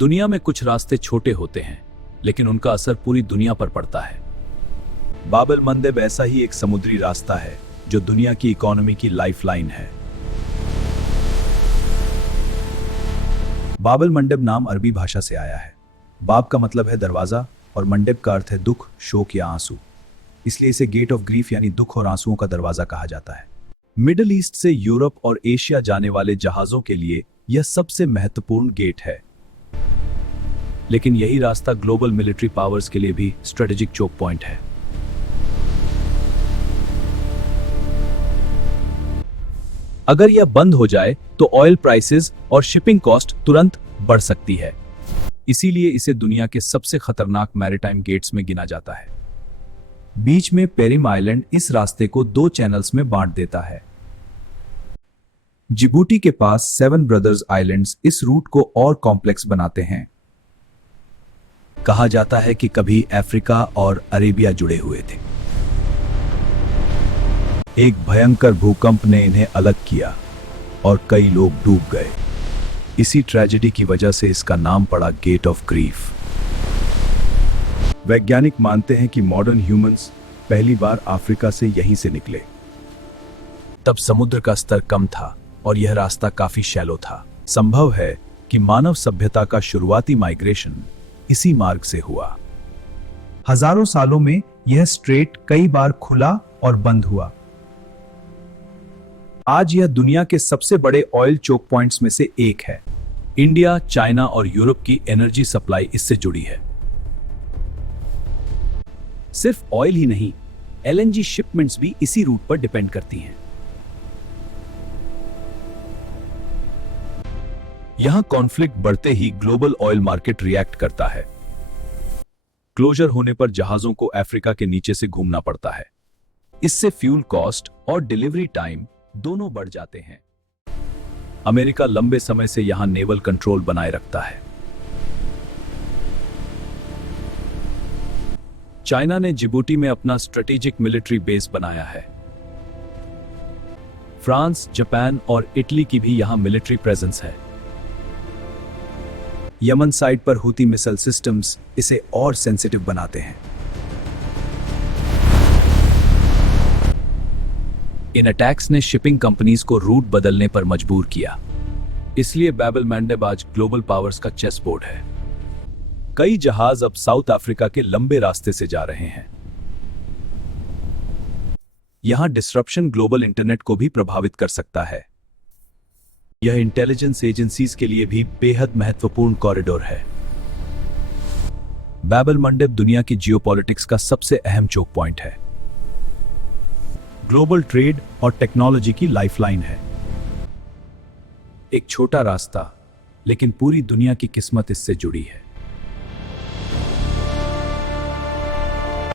दुनिया में कुछ रास्ते छोटे होते हैं, लेकिन उनका असर पूरी दुनिया पर पड़ता है। बाब अल मंडब ऐसा ही एक समुद्री रास्ता है जो दुनिया की इकोनॉमी की लाइफलाइन है। बाब अल मंडब नाम अरबी भाषा से आया है। बाब का मतलब है दरवाजा और मंडब का अर्थ है दुख, शोक या आंसू। इसलिए इसे गेट ऑफ ग्रीफ यानी दुख और आंसुओं का दरवाजा कहा जाता है। मिडिल ईस्ट से यूरोप और एशिया जाने वाले जहाजों के लिए यह सबसे महत्वपूर्ण गेट है। लेकिन यही रास्ता ग्लोबल मिलिट्री पावर्स के लिए भी स्ट्रेटेजिक चोक पॉइंट है। अगर यह बंद हो जाए तो ऑयल प्राइसेस और शिपिंग कॉस्ट तुरंत बढ़ सकती है। इसीलिए इसे दुनिया के सबसे खतरनाक मैरीटाइम गेट्स में गिना जाता है। बीच में पेरिम आइलैंड इस रास्ते को 2 चैनल्स में बांट देता है। जिबूटी के पास 7 ब्रदर्स आइलैंड्स इस रूट को और कॉम्प्लेक्स बनाते हैं। कहा जाता है कि कभी अफ्रीका और अरेबिया जुड़े हुए थे। एक भयंकर भूकंप ने इन्हें अलग किया और कई लोग डूब गए। इसी ट्रेजेडी की वजह से इसका नाम पड़ा गेट ऑफ ग्रीफ। वैज्ञानिक मानते हैं कि मॉडर्न ह्यूमंस पहली बार अफ्रीका से यहीं से निकले। तब समुद्र का स्तर कम था और यह रास्ता काफी शैलो था। संभव है कि मानव सभ्यता का शुरुआती माइग्रेशन इसी मार्ग से हुआ। हजारों सालों में यह स्ट्रेट कई बार खुला और बंद हुआ। आज यह दुनिया के सबसे बड़े ऑयल चोक पॉइंट्स में से एक है। इंडिया, चाइना और यूरोप की एनर्जी सप्लाई इससे जुड़ी है। सिर्फ ऑयल ही नहीं, एलएनजी शिपमेंट्स भी इसी रूट पर डिपेंड करती हैं। यहां कॉन्फ्लिक्ट बढ़ते ही ग्लोबल ऑयल मार्केट रिएक्ट करता है। क्लोजर होने पर जहाजों को अफ्रीका के नीचे से घूमना पड़ता है। इससे फ्यूल कॉस्ट और डिलीवरी टाइम दोनों बढ़ जाते हैं। अमेरिका लंबे समय से यहां नेवल कंट्रोल बनाए रखता है। चाइना ने जिबूटी में अपना स्ट्रेटेजिक मिलिट्री बेस बनाया है। फ्रांस, जापान और इटली की भी यहां मिलिट्री प्रेजेंस है। यमन साइड पर हुती मिसाइल सिस्टम्स इसे और सेंसिटिव बनाते हैं। इन अटैक्स ने शिपिंग कंपनीज को रूट बदलने पर मजबूर किया। इसलिए बाब अल मंडब आज ग्लोबल पावर्स का चेस बोर्ड है। कई जहाज अब साउथ अफ्रीका के लंबे रास्ते से जा रहे हैं। यहां डिस्रप्शन ग्लोबल इंटरनेट को भी प्रभावित कर सकता है। यह इंटेलिजेंस एजेंसीज के लिए भी बेहद महत्वपूर्ण कॉरिडोर है। बाब अल मंडब दुनिया की जियोपॉलिटिक्स का सबसे अहम चोक पॉइंट है। ग्लोबल ट्रेड और टेक्नोलॉजी की लाइफलाइन है। एक छोटा रास्ता, लेकिन पूरी दुनिया की किस्मत इससे जुड़ी है।